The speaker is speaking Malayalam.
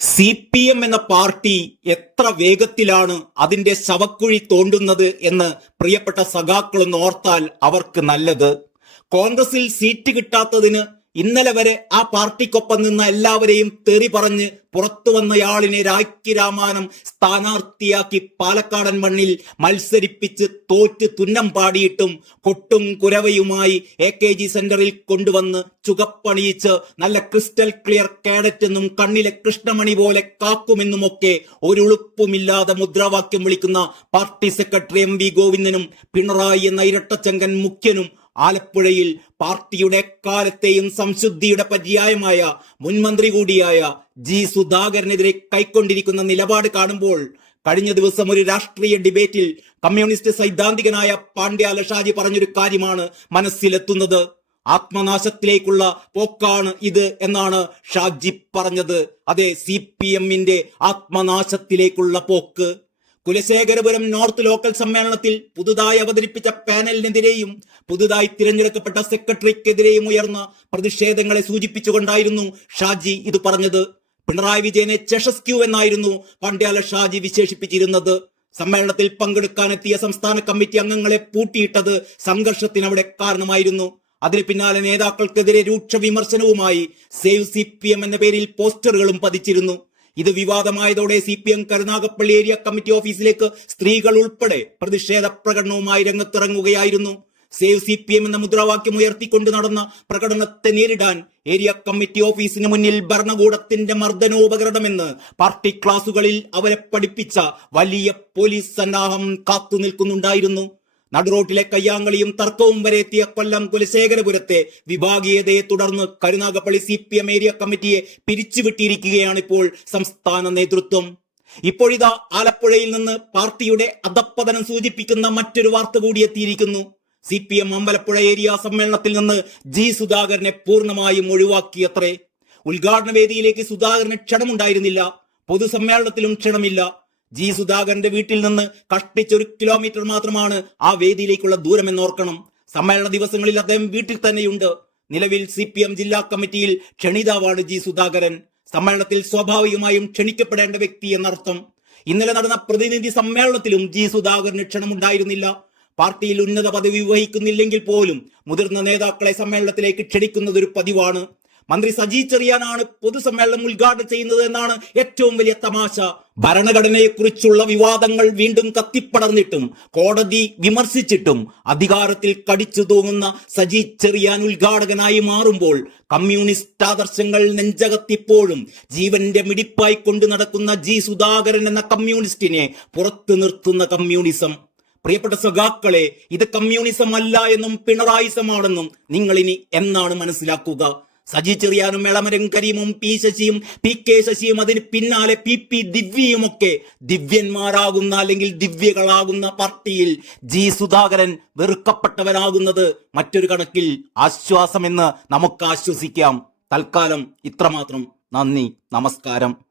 CPM എന്ന പാർട്ടി എത്ര വേഗത്തിലാണ് അതിന്റെ ശവക്കുഴി തോണ്ടുന്നത് എന്ന് പ്രിയപ്പെട്ട സഖാക്കളൊന്ന് ഓർത്താൽ അവർക്ക് നല്ലത്. കോൺഗ്രസിൽ സീറ്റ് കിട്ടാത്തതിന് ഇന്നലെ വരെ ആ പാർട്ടിക്കൊപ്പം നിന്ന എല്ലാവരെയും തെറി പറഞ്ഞ് പുറത്തു വന്നയാളിനെ രാഖി രാമാനം സ്ഥാനാർത്ഥിയാക്കി പാലക്കാടൻ മണ്ണിൽ മത്സരിപ്പിച്ച് തോറ്റ് തുന്നം പാടിയിട്ടും കൊട്ടും കുരവയുമായി AKG സെന്ററിൽ കൊണ്ടുവന്ന് ചുകപ്പണിയിച്ച് നല്ല ക്രിസ്റ്റൽ ക്ലിയർ കാഡറ്റ് എന്നും കണ്ണിലെ കൃഷ്ണമണി പോലെ കാക്കുമെന്നുമൊക്കെ ഒരുളുപ്പുമില്ലാതെ മുദ്രാവാക്യം വിളിക്കുന്ന പാർട്ടി സെക്രട്ടറി MV ഗോവിന്ദനും പിണറായി എന്ന ഇരട്ടച്ചങ്കൻ മുഖ്യനും ആലപ്പുഴയിൽ പാർട്ടിയുടെ കാലത്തെയും സംശുദ്ധിയുടെ പര്യായമായ മുൻമന്ത്രി കൂടിയായ G സുധാകരനെതിരെ കൈക്കൊണ്ടിരിക്കുന്ന നിലപാട് കാണുമ്പോൾ കഴിഞ്ഞ ദിവസം ഒരു രാഷ്ട്രീയ ഡിബേറ്റിൽ കമ്മ്യൂണിസ്റ്റ് സൈദ്ധാന്തികനായ പാണ്ഡ്യാല ഷാജി പറഞ്ഞൊരു കാര്യമാണ് മനസ്സിലെത്തുന്നത്. ആത്മനാശത്തിലേക്കുള്ള പോക്കാണ് ഇത് എന്നാണ് ഷാജി പറഞ്ഞത്. അതെ, CPM-ന്റെ ആത്മനാശത്തിലേക്കുള്ള പോക്ക്. കുലശേഖരപുരം നോർത്ത് ലോക്കൽ സമ്മേളനത്തിൽ പുതുതായി അവതരിപ്പിച്ച പാനലിനെതിരെയും പുതുതായി തിരഞ്ഞെടുക്കപ്പെട്ട സെക്രട്ടറിക്കെതിരെയും ഉയർന്ന പ്രതിഷേധങ്ങളെ സൂചിപ്പിച്ചുകൊണ്ടായിരുന്നു ഷാജി ഇത് പറഞ്ഞത്. പിണറായി വിജയനെ ചെഷസ്ക്യൂ എന്നായിരുന്നു പാണ്ഡ്യാല ഷാജി വിശേഷിപ്പിച്ചിരുന്നത്. സമ്മേളനത്തിൽ പങ്കെടുക്കാനെത്തിയ സംസ്ഥാന കമ്മിറ്റി അംഗങ്ങളെ പൂട്ടിയിട്ടത് സംഘർഷത്തിന് അവിടെ കാരണമായിരുന്നു. അതിന് പിന്നാലെ നേതാക്കൾക്കെതിരെ രൂക്ഷ വിമർശനവുമായി സേവ് CPM എന്ന പേരിൽ പോസ്റ്ററുകളും പതിച്ചിരുന്നു. ഇത് വിവാദമായതോടെ CPM കരുനാഗപ്പള്ളി ഏരിയ കമ്മിറ്റി ഓഫീസിലേക്ക് സ്ത്രീകൾ ഉൾപ്പെടെ പ്രതിഷേധ പ്രകടനവുമായി രംഗത്തിറങ്ങുകയായിരുന്നു. സേവ് CPM എന്ന മുദ്രാവാക്യം ഉയർത്തിക്കൊണ്ട് നടന്ന പ്രകടനത്തെ നേരിടാൻ ഏരിയ കമ്മിറ്റി ഓഫീസിന് മുന്നിൽ ഭരണകൂടത്തിന്റെ മർദ്ദനോപകരണമെന്ന് പാർട്ടി ക്ലാസുകളിൽ അവരെ പഠിപ്പിച്ച വലിയ പോലീസ് സന്നാഹം കാത്തു നിൽക്കുന്നുണ്ടായിരുന്നു. നടുറോട്ടിലെ കയ്യാങ്കളിയും തർക്കവും വരെ എത്തിയ കൊല്ലം കുലശേഖരപുരത്തെ വിഭാഗീയതയെ തുടർന്ന് കരുനാഗപ്പള്ളി CPM ഏരിയ കമ്മിറ്റിയെ പിരിച്ചുവിട്ടിരിക്കുകയാണ് ഇപ്പോൾ സംസ്ഥാന നേതൃത്വം. ഇപ്പോഴിതാ ആലപ്പുഴയിൽ നിന്ന് പാർട്ടിയുടെ അധപ്പതനം സൂചിപ്പിക്കുന്ന മറ്റൊരു വാർത്ത കൂടി എത്തിയിരിക്കുന്നു. CPM അമ്പലപ്പുഴ ഏരിയ സമ്മേളനത്തിൽ നിന്ന് G സുധാകരനെ പൂർണ്ണമായും ഒഴിവാക്കിയത്രേ. ഉദ്ഘാടന വേദിയിലേക്ക് സുധാകരന് ക്ഷണമുണ്ടായിരുന്നില്ല. പൊതുസമ്മേളനത്തിലും ക്ഷണമില്ല. G സുധാകരന്റെ വീട്ടിൽ നിന്ന് കഷ്ടിച്ചൊരു കിലോമീറ്റർ മാത്രമാണ് ആ വേദിയിലേക്കുള്ള ദൂരമെന്നോർക്കണം. സമ്മേളന ദിവസങ്ങളിൽ അദ്ദേഹം വീട്ടിൽ തന്നെയുണ്ട്. നിലവിൽ CPM ജില്ലാ കമ്മിറ്റിയിൽ ക്ഷണിതാവാണ് G സുധാകരൻ. സമ്മേളനത്തിൽ സ്വാഭാവികമായും ക്ഷണിക്കപ്പെടേണ്ട വ്യക്തി എന്നർത്ഥം. ഇന്നലെ നടന്ന പ്രതിനിധി സമ്മേളനത്തിലും G സുധാകരന് ക്ഷണമുണ്ടായിരുന്നില്ല. പാർട്ടിയിൽ ഉന്നത പദവി വഹിക്കുന്നില്ലെങ്കിൽ പോലും മുതിർന്ന നേതാക്കളെ സമ്മേളനത്തിലേക്ക് ക്ഷണിക്കുന്നത് ഒരു പതിവാണ്. മന്ത്രി സജി ചെറിയാനാണ് പൊതുസമ്മേളനം ഉദ്ഘാടനം ചെയ്യുന്നത് എന്നാണ് ഏറ്റവും വലിയ തമാശ. ഭരണഘടനയെക്കുറിച്ചുള്ള വിവാദങ്ങൾ വീണ്ടും കത്തിപ്പടർന്നിട്ടും കോടതി വിമർശിച്ചിട്ടും അധികാരത്തിൽ കടിച്ചു തൂങ്ങുന്ന സജി ചെറിയാൻ ഉദ്ഘാടകനായി മാറുമ്പോൾ കമ്മ്യൂണിസ്റ്റ് ആദർശങ്ങൾ നെഞ്ചകത്തിപ്പോഴും ജീവന്റെ മിടിപ്പായി കൊണ്ടു നടക്കുന്ന G സുധാകരൻ എന്ന കമ്മ്യൂണിസ്റ്റിനെ പുറത്തു നിർത്തുന്ന കമ്മ്യൂണിസം. പ്രിയപ്പെട്ട സഖാക്കളെ, ഇത് കമ്മ്യൂണിസം അല്ല എന്നും പിണറായിസമാണെന്നും നിങ്ങൾ ഇനി എന്നാണ് മനസ്സിലാക്കുക? സജി ചെറിയാനും എളമരം കരീമും P ശശിയും PK ശശിയും അതിന് പിന്നാലെ PP ദിവ്യയുമൊക്കെ ദിവ്യന്മാരാകുന്ന അല്ലെങ്കിൽ ദിവ്യകളാകുന്ന പാർട്ടിയിൽ G സുധാകരൻ വെറുക്കപ്പെട്ടവരാകുന്നത് മറ്റൊരു കണക്കിൽ ആശ്വാസമെന്ന് നമുക്ക് ആശ്വസിക്കാം. തൽക്കാലം ഇത്രമാത്രം. നന്ദി, നമസ്കാരം.